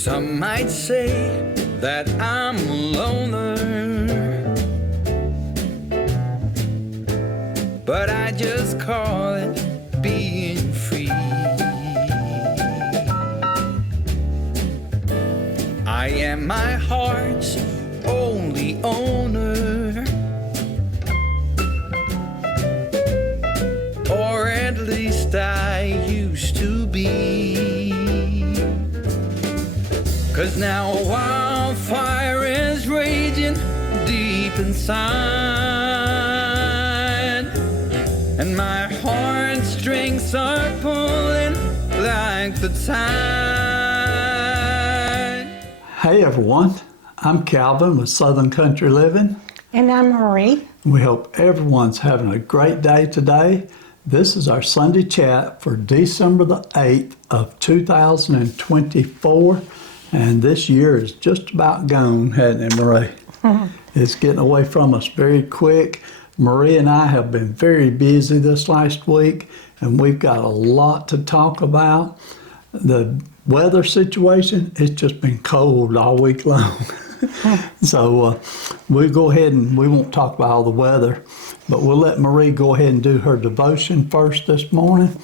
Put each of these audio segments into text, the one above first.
Some might say that I'm a loner, but I just call it being free. I am my heart's only owner, or at least I used to be. 'Cause now a wildfire is raging deep inside, and my heartstrings are pulling like the tide. Hey everyone, I'm Calvin with Southern Country Living. And I'm Marie. We hope everyone's having a great day today. This is our Sunday chat for December the 8th of 2024. And this year is just about gone, hasn't it, Marie? It's getting away from us very quick. Marie and I have been very busy this last week, and we've got a lot to talk about. The weather situation, it's just been cold all week long. So we'll go ahead and we won't talk about all the weather, but we'll let Marie go ahead and do her devotion first this morning.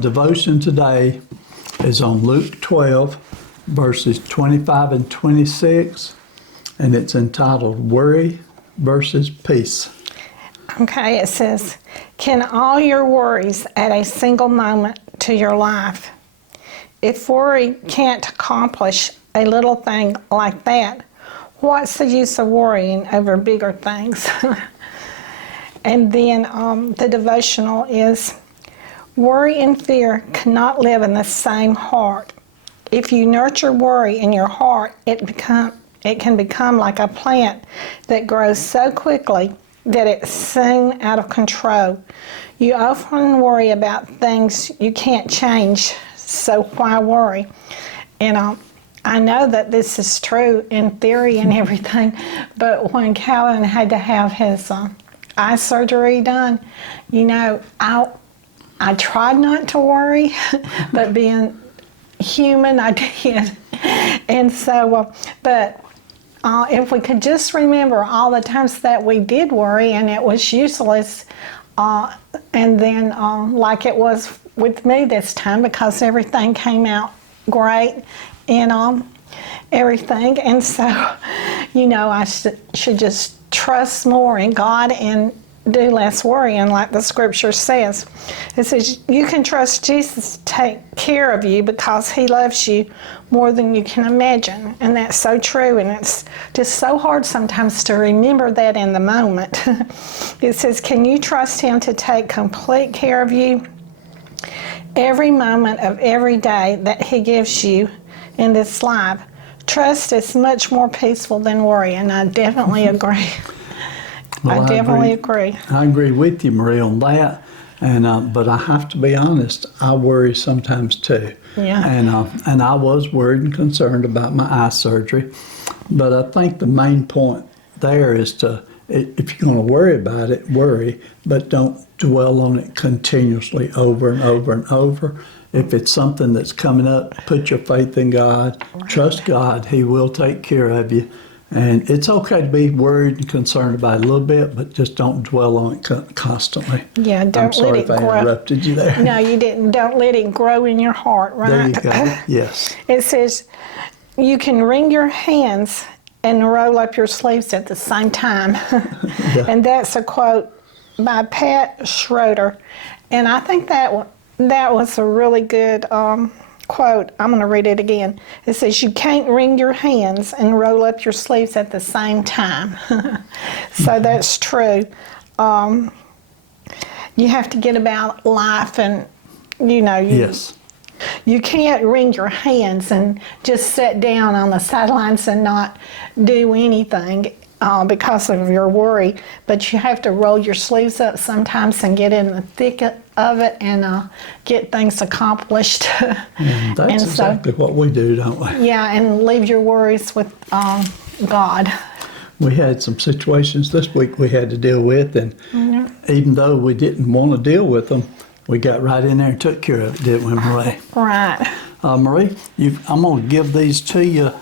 Devotion today is on Luke 12, verses 25 and 26, and it's entitled Worry versus Peace. Okay, it says, can all your worries add a single moment to your life? If worry can't accomplish a little thing like that, what's the use of worrying over bigger things? And then the devotional is, worry and fear cannot live in the same heart. If you nurture worry in your heart, it can become like a plant that grows so quickly that it's soon out of control. You often worry about things you can't change, so why worry? And I know that this is true in theory and everything, but when Calvin had to have his eye surgery done, you know, I tried not to worry, but being human, I did. And so, if we could just remember all the times that we did worry and it was useless, and then like it was with me this time, because everything came out great and everything. And so, you know, I should just trust more in God and do less worrying, like the scripture says. It says you can trust Jesus to take care of you because he loves you more than you can imagine. And that's so true, and it's just so hard sometimes to remember that in the moment. It says, can you trust him to take complete care of you every moment of every day that he gives you in this life? Trust is much more peaceful than worry, and I definitely agree. Well, I definitely agree. I agree with you, Marie, on that. And but I have to be honest, I worry sometimes too. Yeah. And I was worried and concerned about my eye surgery. But I think the main point there is to, if you're going to worry about it, worry, but don't dwell on it continuously over and over and over. If it's something that's coming up, put your faith in God. Right. Trust God. He will take care of you. And it's okay to be worried and concerned about it a little bit, but just don't dwell on it constantly. Yeah, don't let it grow. I'm sorry if I interrupted you there. No, you didn't. Don't let it grow in your heart, right? There you go, yes. It says, you can wring your hands and roll up your sleeves at the same time. Yeah. And that's a quote by Pat Schroeder. And I think that was a really good quote. I'm going to read it again. It says, you can't wring your hands and roll up your sleeves at the same time. So that's true. You have to get about life, and you know, yes. You can't wring your hands and just sit down on the sidelines and not do anything because of your worry, but you have to roll your sleeves up sometimes and get in the thick of it and get things accomplished. And that's exactly what we do, don't we? Yeah, and leave your worries with God. We had some situations this week we had to deal with, and even though we didn't want to deal with them, we got right in there and took care of it, didn't we, Marie? Right. Marie, I'm going to give these to you.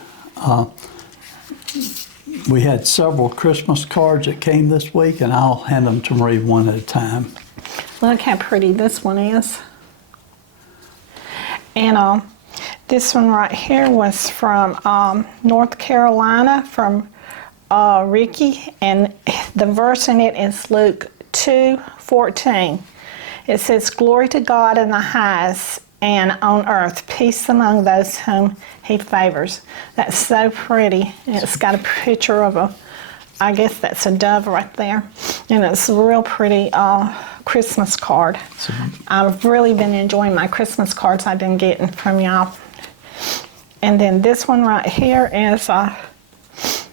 We had several Christmas cards that came this week, and I'll hand them to Marie one at a time. Look how pretty this one is. And this one right here was from North Carolina, from Ricky, and the verse in it is Luke 2:14. It says, "Glory to God in the highest, and on earth peace among those whom he favors." That's so pretty. It's got a picture of I guess that's a dove right there. And it's a real pretty Christmas card. I've really been enjoying my Christmas cards I've been getting from y'all. And then this one right here is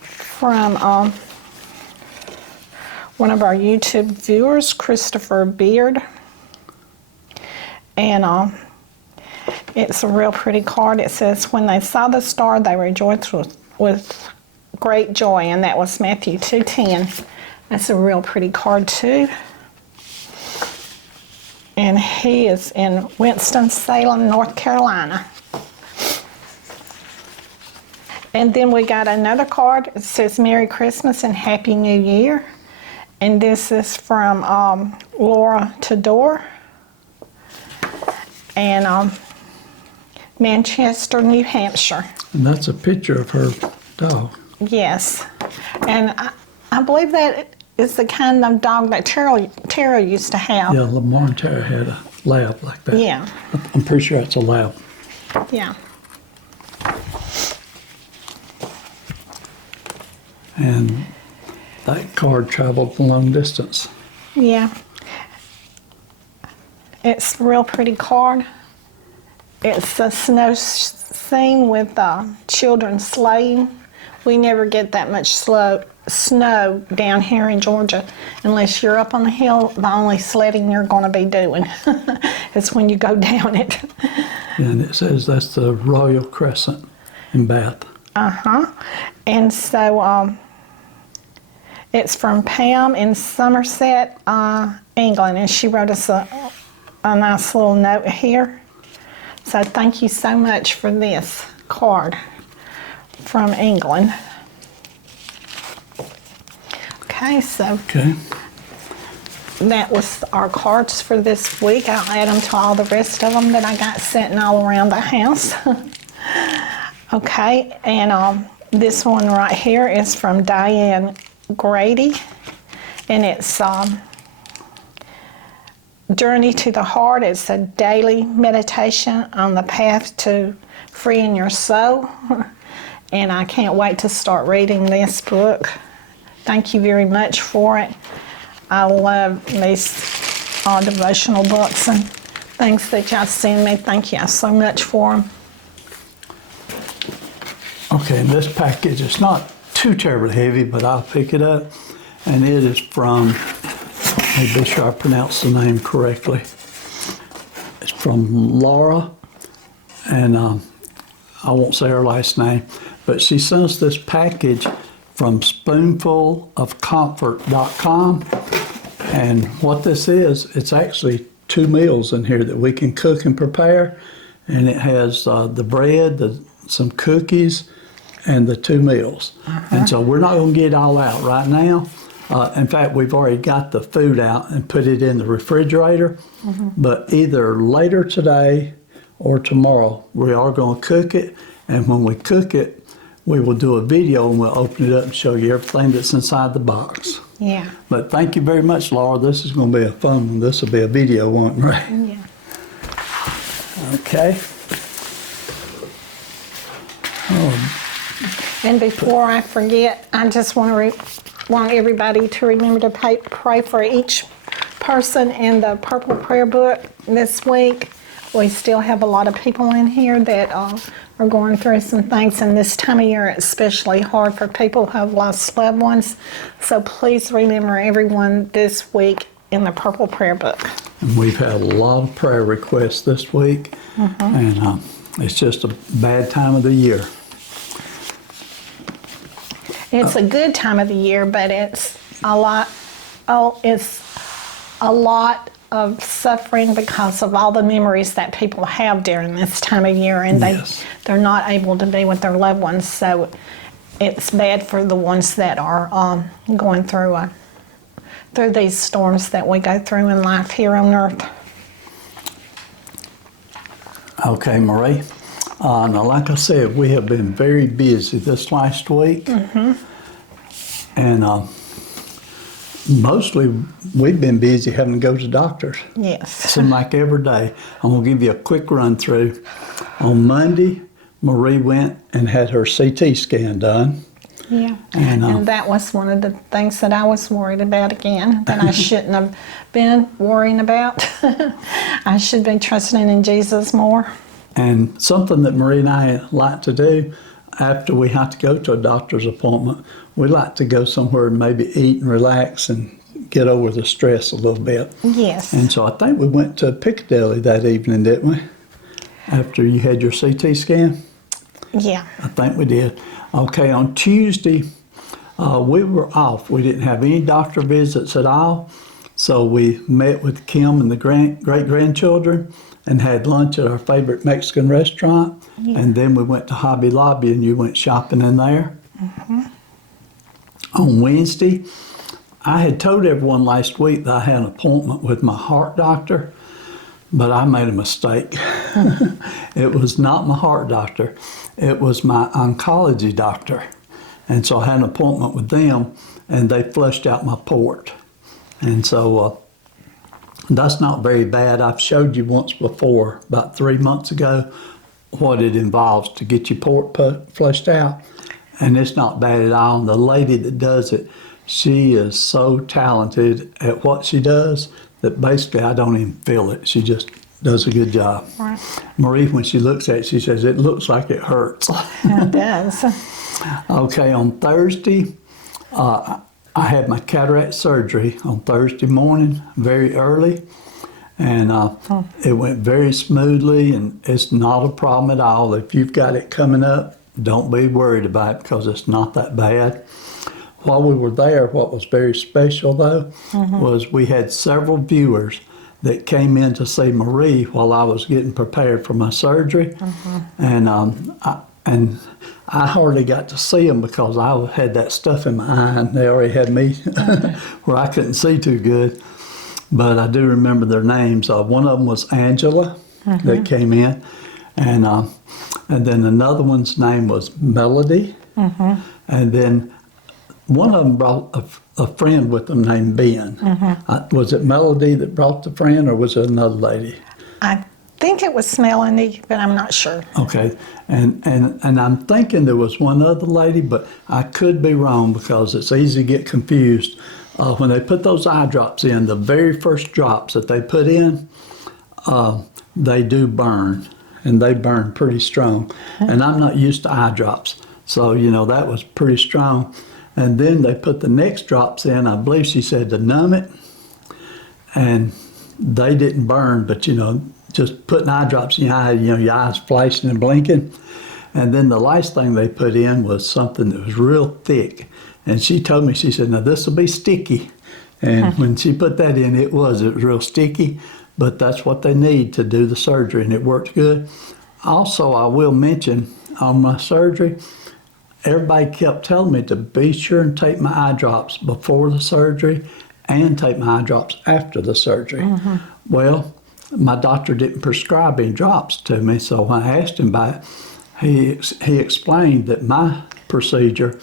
from one of our YouTube viewers, Christopher Beard. And it's a real pretty card. It says, "When they saw the star, they rejoiced with great joy," and that was Matthew 2:10. That's a real pretty card too. And he is in Winston-Salem, North Carolina. And then we got another card. It says, "Merry Christmas and Happy New Year." And this is from Laura Towe. And Manchester, New Hampshire. And that's a picture of her dog. Yes. And I believe that is the kind of dog that Tara used to have. Yeah, Lamar and Tara had a lab like that. Yeah. I'm pretty sure it's a lab. Yeah. And that card traveled a long distance. Yeah. It's a real pretty card. It's a snow scene with children sleighing. We never get that much snow down here in Georgia unless you're up on the hill. The only sledding you're going to be doing is when you go down it. And it says that's the Royal Crescent in Bath. And so it's from Pam in Somerset, England, and she wrote us a nice little note here. So thank you so much for this card from England. Okay, so that was our cards for this week. I'll add them to all the rest of them that I got sitting all around the house. Okay, and this one right here is from Diane Grady, and it's Journey to the Heart. It's a daily meditation on the path to freeing your soul. And I can't wait to start reading this book. Thank you very much for it. I love these devotional books and things that y'all send me. Thank you so much for them. Okay, and this package is not too terribly heavy, but I'll pick it up. And it is from, let me be sure I pronounce the name correctly. It's from Laura, and I won't say her last name, but she sends this package from spoonfulofcomfort.com. And what this is, it's actually 2 meals in here that we can cook and prepare. And it has the bread, some cookies, and the 2 meals. And so we're not going to get it all out right now. In fact, we've already got the food out and put it in the refrigerator. But either later today or tomorrow, we are going to cook it. And when we cook it, we will do a video and we'll open it up and show you everything that's inside the box. Yeah. But thank you very much, Laura. This is going to be a fun one. This will be a video one, right? Yeah. Okay. And before I forget, I just want everybody to remember to pray for each person in the Purple Prayer Book this week. We still have a lot of people in here that are going through some things, and this time of year it's especially hard for people who have lost loved ones. So please remember everyone this week in the Purple Prayer Book. And we've had a lot of prayer requests this week, and it's just a bad time of the year. It's a good time of the year, but it's a lot. Oh, it's a lot of suffering because of all the memories that people have during this time of year, and Yes. they're not able to be with their loved ones. So it's bad for the ones that are going through these storms that we go through in life here on earth. Okay, Marie. Now, like I said, we have been very busy this last week. And mostly we've been busy having to go to doctors. Yes. Seems like every day. I'm going to give you a quick run through. On Monday, Marie went and had her CT scan done. Yeah. And that was one of the things that I was worried about again, that I shouldn't have been worrying about. I should be trusting in Jesus more. And something that Marie and I like to do after we have to go to a doctor's appointment, we like to go somewhere and maybe eat and relax and get over the stress a little bit. Yes. And so I think we went to Piccadilly that evening, didn't we? After you had your CT scan? Yeah. I think we did. Okay, on Tuesday, we were off. We didn't have any doctor visits at all. So we met with Kim and the great-grandchildren and had lunch at our favorite Mexican restaurant. Yeah. And then we went to Hobby Lobby and you went shopping in there. On Wednesday, I had told everyone last week that I had an appointment with my heart doctor, but I made a mistake. It was not my heart doctor. It was my oncology doctor. And so I had an appointment with them and they flushed out my port. And so that's not very bad. I've showed you once before, about 3 months ago, what it involves to get your port flushed out. And it's not bad at all. And the lady that does it, she is so talented at what she does that basically I don't even feel it. She just does a good job. Right. Marie, when she looks at it, she says, it looks like it hurts. It does. Okay, on Thursday, I had my cataract surgery on Thursday morning, very early. And it went very smoothly, and it's not a problem at all. If you've got it coming up, don't be worried about it because it's not that bad. While we were there, what was very special, though, was we had several viewers that came in to see Marie while I was getting prepared for my surgery. And I hardly got to see them because I had that stuff in my eye and they already had me where I couldn't see too good. But I do remember their names. One of them was Angela that came in. And then another one's name was Melody. And then one of them brought a friend with them named Ben. Was it Melody that brought the friend or was it another lady? I think it was Melanie, but I'm not sure. Okay, and I'm thinking there was one other lady, but I could be wrong because it's easy to get confused. When they put those eye drops in, the very first drops that they put in, they do burn, and they burn pretty strong. And I'm not used to eye drops, so that was pretty strong. And then they put the next drops in, I believe she said to numb it, and they didn't burn, but just putting eye drops in your eye, your eyes flashing and blinking. And then the last thing they put in was something that was real thick. And she told me, she said, now this will be sticky. And when she put that in, it was real sticky, but that's what they need to do the surgery, and it worked good. Also, I will mention on my surgery, everybody kept telling me to be sure and take my eye drops before the surgery and take my eye drops after the surgery. Well, my doctor didn't prescribe any drops to me, so when I asked him about it, he explained that my procedure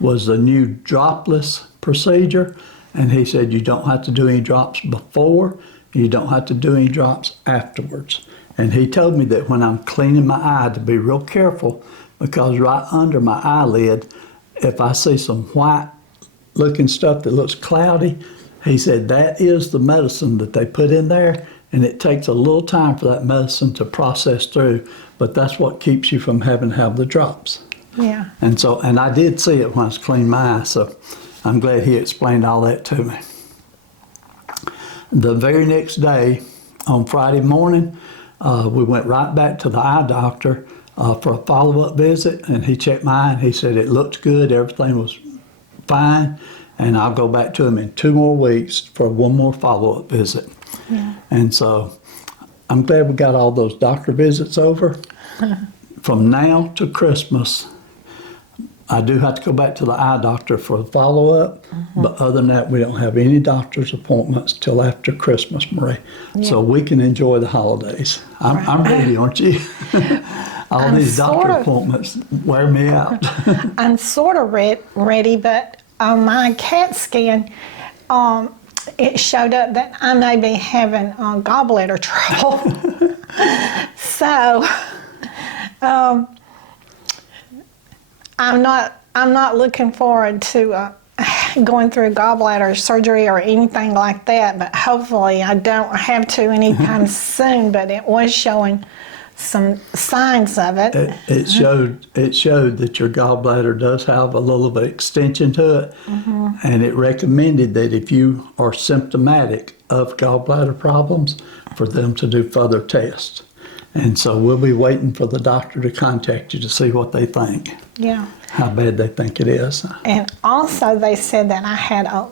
was the new dropless procedure, and he said you don't have to do any drops before, you don't have to do any drops afterwards. And he told me that when I'm cleaning my eye to be real careful, because right under my eyelid, if I see some white looking stuff that looks cloudy, he said that is the medicine that they put in there, and it takes a little time for that medicine to process through, but that's what keeps you from having to have the drops. Yeah. And I did see it when I was cleaning my eye, so I'm glad he explained all that to me. The very next day, on Friday morning, we went right back to the eye doctor for a follow-up visit, and he checked my eye and he said it looked good, everything was fine, and I'll go back to him in 2 more weeks for one more follow-up visit. Yeah. And so I'm glad we got all those doctor visits over. From now to Christmas, I do have to go back to the eye doctor for the follow-up, but other than that, we don't have any doctor's appointments till after Christmas, Marie. So we can enjoy the holidays. I'm ready, aren't you? All these doctor appointments wear me out. I'm sort of ready, but on my CAT scan, it showed up that I may be having gallbladder trouble. So I'm not looking forward to going through gallbladder surgery or anything like that, but hopefully I don't have to anytime soon. But it was showing some signs of it. It showed that your gallbladder does have a little bit of extension to it, and it recommended that if you are symptomatic of gallbladder problems, for them to do further tests. And so we'll be waiting for the doctor to contact you to see what they think. Yeah. How bad they think it is. And also they said that I had a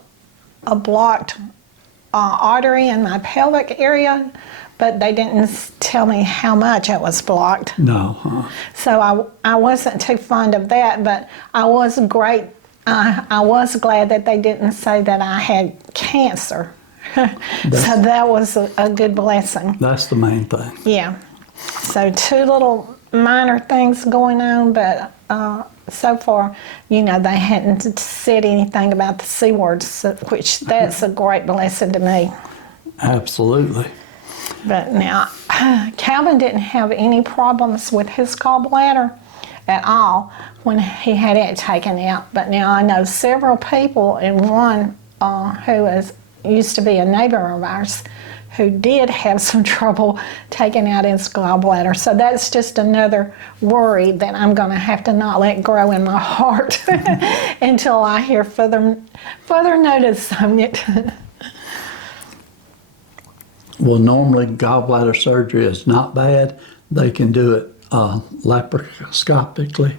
blocked artery in my pelvic area, but they didn't tell me how much it was blocked. No. So I wasn't too fond of that, but I was glad that they didn't say that I had cancer. So that was a good blessing. That's the main thing. Yeah. So 2 little minor things going on, but so far, they hadn't said anything about the C words, which that's a great blessing to me. Absolutely. But now, Calvin didn't have any problems with his gallbladder at all when he had it taken out. But now I know several people, and one who used to be a neighbor of ours, who did have some trouble taking out his gallbladder. So that's just another worry that I'm going to have to not let grow in my heart until I hear further notice on it. Well, normally gallbladder surgery is not bad. They can do it laparoscopically.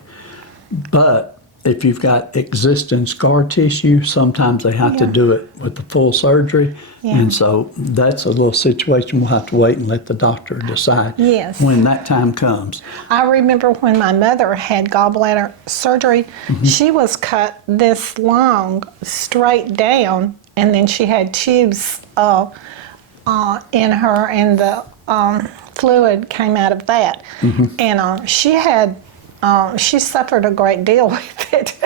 But if you've got existing scar tissue, sometimes they have to do it with the full surgery. Yeah. And so that's a little situation we'll have to wait and let the doctor decide when that time comes. I remember when my mother had gallbladder surgery, she was cut this long, straight down, and then she had tubes in her, and the fluid came out of that. And she suffered a great deal with it.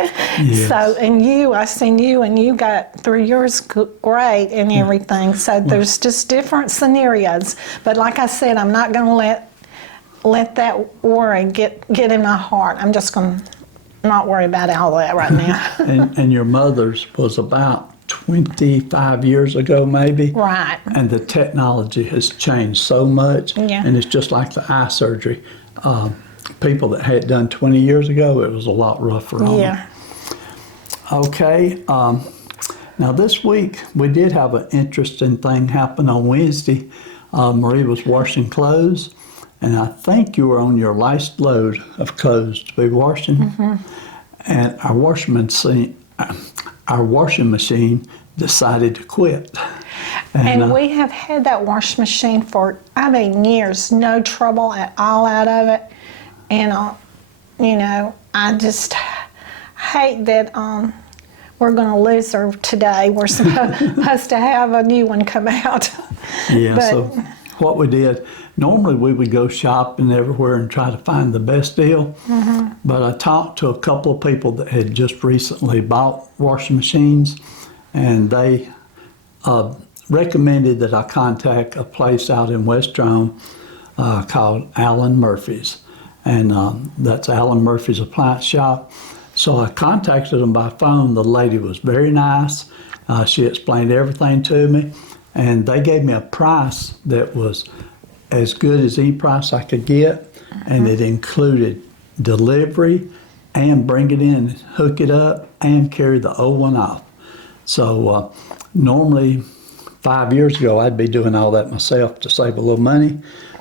Yes. So, and I seen you, and you got through yours great and everything. So there's just different scenarios. But like I said, I'm not going to let that worry get in my heart. I'm just going to not worry about all that right now. and your mother's was about 25 years ago, maybe. Right. And the technology has changed so much. Yeah. And it's just like the eye surgery. People that had it done 20 years ago, it was a lot rougher on them. Okay. Now this week, we did have an interesting thing happen on Wednesday. Marie was washing clothes, and I think you were on your last load of clothes to be washing. And our washing machine decided to quit. And we have had that washing machine for, years, no trouble at all out of it. And, I just hate that we're going to lose her today. We're supposed to have a new one come out. Yeah, so what we did, normally we would go shopping everywhere and try to find the best deal. But I talked to a couple of people that had just recently bought washing machines, and they recommended that I contact a place out in West Rome called Alan Murphy's. And that's Alan Murphy's Appliance Shop. So I contacted them by phone. The lady was very nice. She explained everything to me. And they gave me a price that was as good as any price I could get. And it included delivery and bring it in, hook it up, and carry the old one off. So normally 5 years ago, I'd be doing all that myself to save a little money.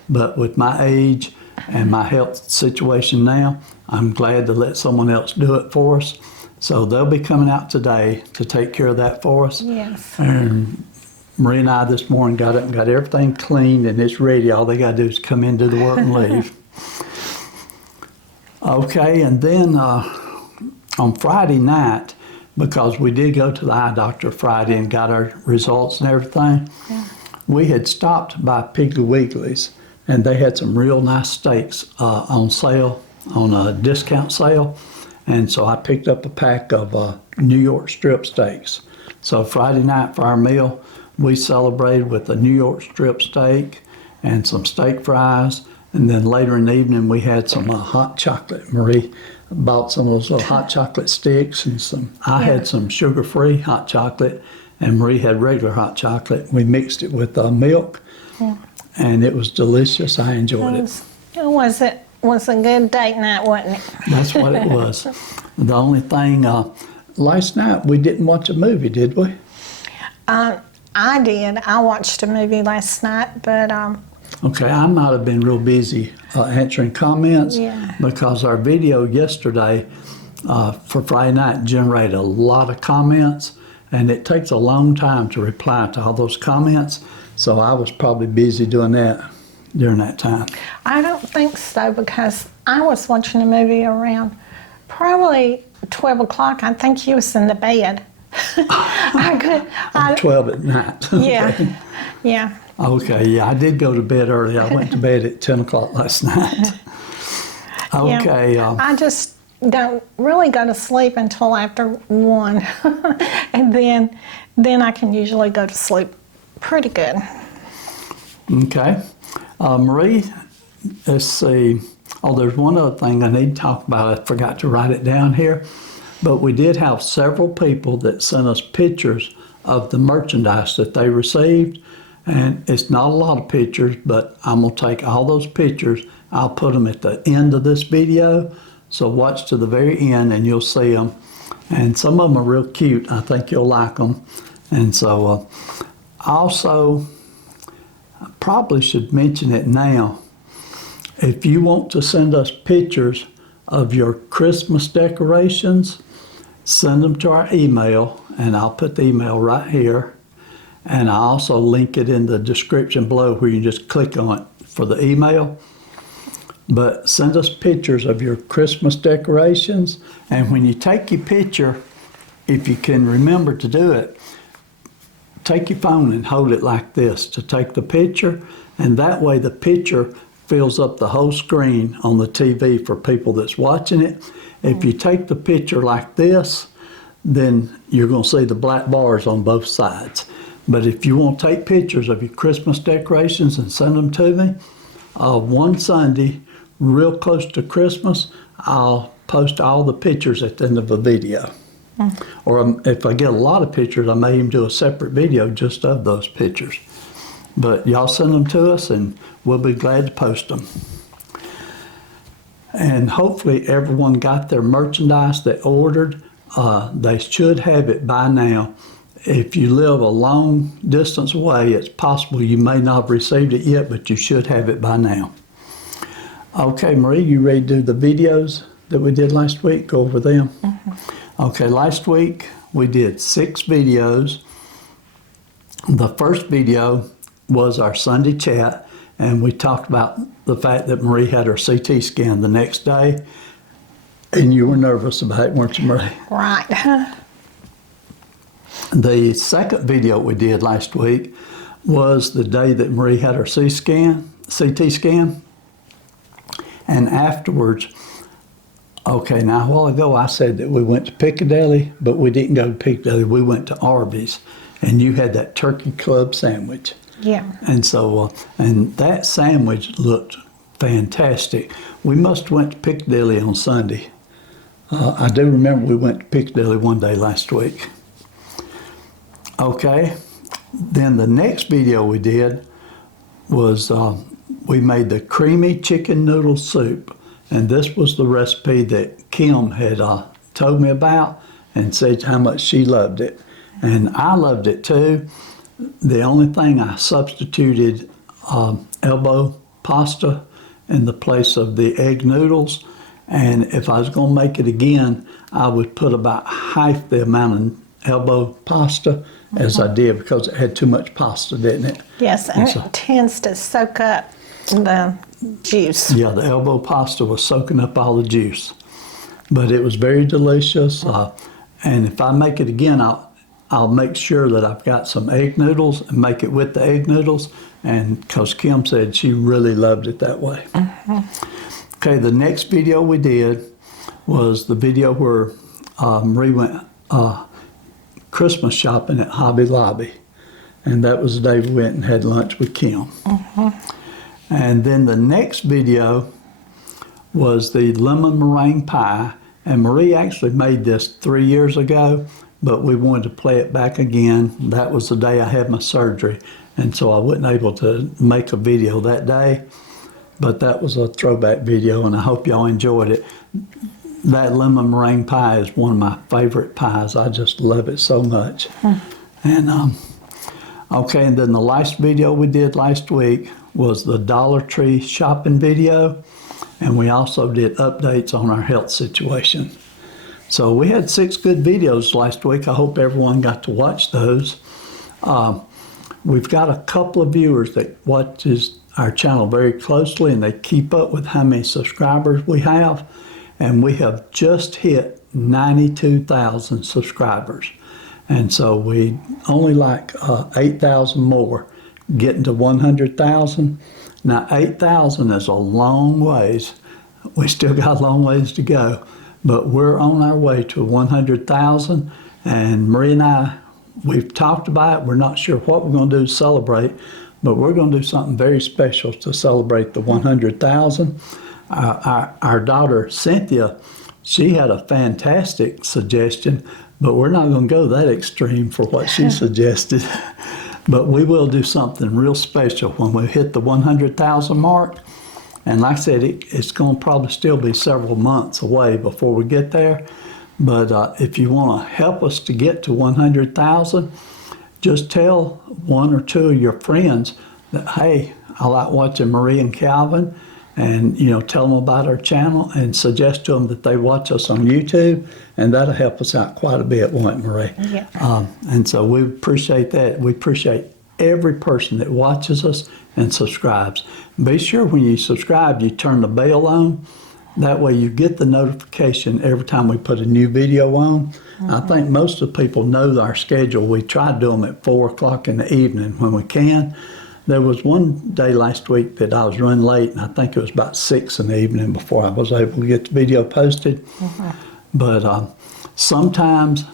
But with my age and my health situation now, I'm glad to let someone else do it for us. So they'll be coming out today to take care of that for us. Yes. And Marie and I this morning got up and got everything cleaned and it's ready. All they got to do is come in, do the work, and leave. Okay, and then on Friday night, because we did go to the eye doctor Friday and got our results and everything, we had stopped by Piggly Wiggly's, and they had some real nice steaks on sale, on a discount sale. And so I picked up a pack of New York strip steaks. So Friday night for our meal, we celebrated with a New York strip steak and some steak fries. And then later in the evening, we had some hot chocolate. Marie bought some of those little hot chocolate sticks, and I had some sugar-free hot chocolate, and Marie had regular hot chocolate. We mixed it with milk, and it was delicious. I enjoyed it. It was a good date night, wasn't it? That's what it was. The only thing, last night we didn't watch a movie, did we? I did. I watched a movie last night, but Okay, I might have been real busy answering comments Yeah. because our video yesterday for Friday night generated a lot of comments, and it takes a long time to reply to all those comments, so I was probably busy doing that during that time. I don't think so, because I was watching a movie around probably 12 o'clock. I think you was in the bed. 12 at night. Yeah, yeah. Okay, yeah, I did go to bed early. I went to bed at 10 o'clock last night. Okay. Yeah. I just don't really go to sleep until after 1. And then I can usually go to sleep pretty good. Okay. Marie, let's see. Oh, there's one other thing I need to talk about. I forgot to write it down here. But we did have several people that sent us pictures of the merchandise that they received. And it's not a lot of pictures, but I'm going to take all those pictures. I'll put them at the end of this video. So watch to the very end and you'll see them. And some of them are real cute. I think you'll like them. And so also, I probably should mention it now. If you want to send us pictures of your Christmas decorations, send them to our email, and I'll put the email right here. And I also link it in the description below where you just click on it for the email. But send us pictures of your Christmas decorations. And when you take your picture, if you can remember to do it, take your phone and hold it like this to take the picture. And that way the picture fills up the whole screen on the TV for people that's watching it. If you take the picture like this, then you're going to see the black bars on both sides. But if you want to take pictures of your Christmas decorations and send them to me, one Sunday, real close to Christmas, I'll post all the pictures at the end of the video. Or if I get a lot of pictures, I may even do a separate video just of those pictures. But y'all send them to us and we'll be glad to post them. And hopefully everyone got their merchandise they ordered. They should have it by now. If you live a long distance away, it's possible you may not have received it yet, but you should have it by now. Okay, Marie, you ready to do the videos that we did last week? Go over them. Okay, last week we did 6 videos. The first video was our Sunday chat, and we talked about the fact that Marie had her CT scan the next day, and you were nervous about it, weren't you, Marie? Right. The second video we did last week was the day that Marie had her CT scan. And afterwards, okay, now a while ago I said that we went to Piccadilly, but we didn't go to Piccadilly, we went to Arby's, and you had that turkey club sandwich. Yeah. And so, and that sandwich looked fantastic. We must have went to Piccadilly on Sunday. I do remember we went to Piccadilly one day last week. Okay, then the next video we did was we made the creamy chicken noodle soup. And this was the recipe that Kim had told me about and said how much she loved it. And I loved it too. The only thing I substituted elbow pasta in the place of the egg noodles. And if I was going to make it again, I would put about half the amount of elbow pasta as I did because it had too much pasta, didn't it? Yes, and it tends to soak up the juice. Yeah, the elbow pasta was soaking up all the juice. But it was very delicious. And if I make it again, I'll make sure that I've got some egg noodles and make it with the egg noodles. And because Kim said she really loved it that way. Okay, the next video we did was the video where Marie went Christmas shopping at Hobby Lobby. And that was the day we went and had lunch with Kim. And then the next video was the lemon meringue pie. And Marie actually made this 3 years ago, but we wanted to play it back again. That was the day I had my surgery. And so I wasn't able to make a video that day. But that was a throwback video, and I hope y'all enjoyed it. That lemon meringue pie is one of my favorite pies. I just love it so much. And okay, and then the last video we did last week was the Dollar Tree shopping video, and we also did updates on our health situation. So we had 6 good videos last week. I hope everyone got to watch those. We've got a couple of viewers that watches our channel very closely, and they keep up with how many subscribers we have. And we have just hit 92,000 subscribers. And so we only like 8,000 more, getting to 100,000. Now 8,000 is a long ways. We still got a long ways to go, but we're on our way to 100,000. And Marie and I, we've talked about it. We're not sure what we're going to do to celebrate, but we're going to do something very special to celebrate the 100,000. Our daughter, Cynthia, she had a fantastic suggestion, but we're not going to go that extreme for what she suggested. But we will do something real special when we hit the 100,000 mark. And like I said, it's going to probably still be several months away before we get there. But if you want to help us to get to 100,000, just tell 1 or 2 of your friends that, hey, I like watching Marie and Calvin, and tell them about our channel and suggest to them that they watch us on YouTube, and that'll help us out quite a bit, won't it, Marie? Yeah. And so we appreciate that. We appreciate every person that watches us and subscribes. Be sure when you subscribe, you turn the bell on. That way you get the notification every time we put a new video on. I think most of the people know our schedule. We try to do them at 4 o'clock in the evening when we can. There was one day last week that I was running late, and I think it was about 6 in the evening before I was able to get the video posted. But sometimes,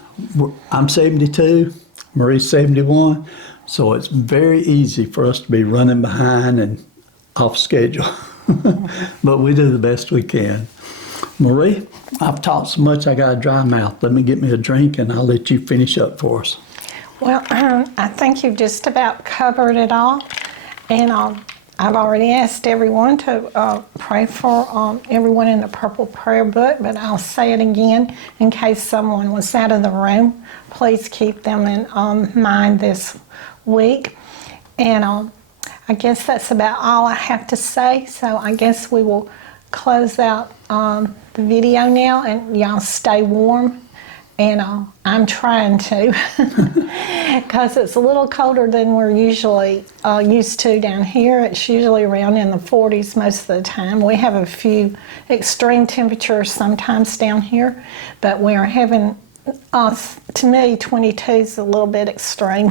I'm 72, Marie's 71, so it's very easy for us to be running behind and off schedule. But we do the best we can. Marie, I've talked so much I got a dry mouth. Let me get me a drink, and I'll let you finish up for us. Well, I think you've just about covered it all, and I've already asked everyone to pray for everyone in the Purple Prayer Book, but I'll say it again in case someone was out of the room. Please keep them in mind this week. And I guess that's about all I have to say, so I guess we will close out the video now, and y'all stay warm. And I'm trying to, because it's a little colder than we're usually used to down here. It's usually around in the 40s most of the time. We have a few extreme temperatures sometimes down here, but we're having, to me, 22 is a little bit extreme.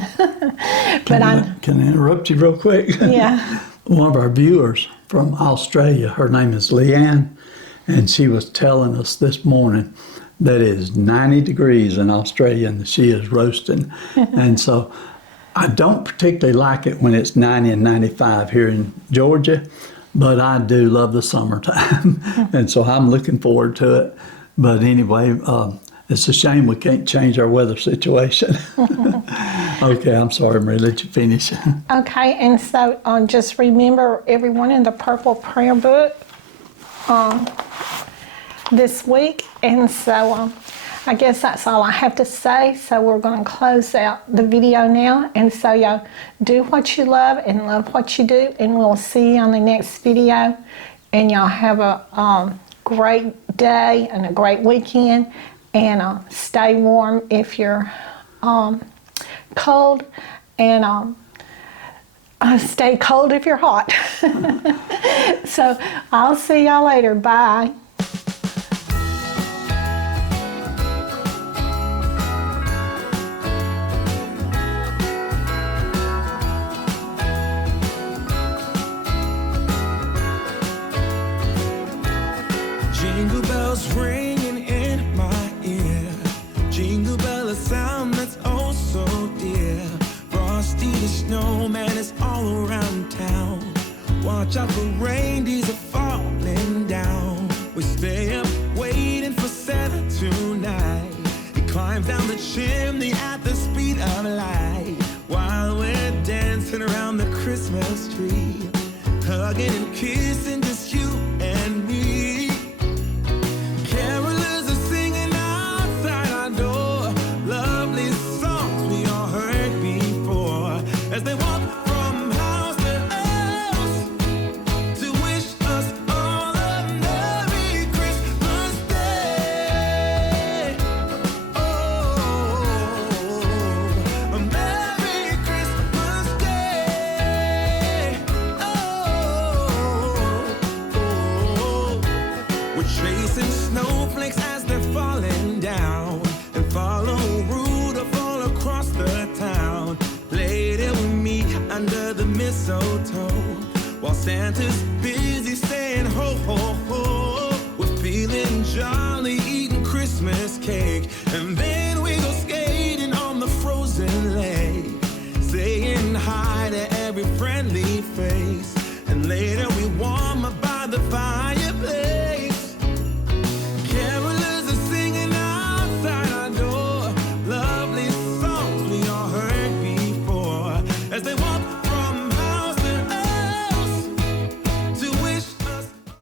Can I interrupt you real quick? Yeah. One of our viewers from Australia, her name is Leanne, and she was telling us this morning that it is 90 degrees in Australia and she is roasting. And so I don't particularly like it when it's 90 and 95 here in Georgia, but I do love the summertime. And so I'm looking forward to it. But anyway, it's a shame we can't change our weather situation. Okay, I'm sorry, Marie, let you finish. Okay, and so just remember everyone in the Purple Prayer Book this week, and so I guess that's all I have to say. So we're going to close out the video now, and so y'all do what you love and love what you do, and we'll see you on the next video, and y'all have a great day and a great weekend, and stay warm if you're cold and stay cold if you're hot. So I'll see y'all later. Bye. Jingle bells ringing in my ear. Jingle bell, a sound that's oh so dear. Frosty the snowman is all around town. Watch out for reindeers are falling down. We stay up waiting for Santa tonight. He climbs down the chimney at the speed of light, while we're dancing around the Christmas tree, hugging and kissing just you and me. Carolers are singing outside our door, lovely songs we all heard before, as they walk from house to house to wish us all a Merry Christmas Day. Oh, a Merry Christmas Day. Oh, we're chasing snowflakes as they're falling down, and follow Rudolph all across the town. Later we meet under the mistletoe, while Santa's busy saying ho, ho, ho. We're feeling jolly, eating Christmas cake, and then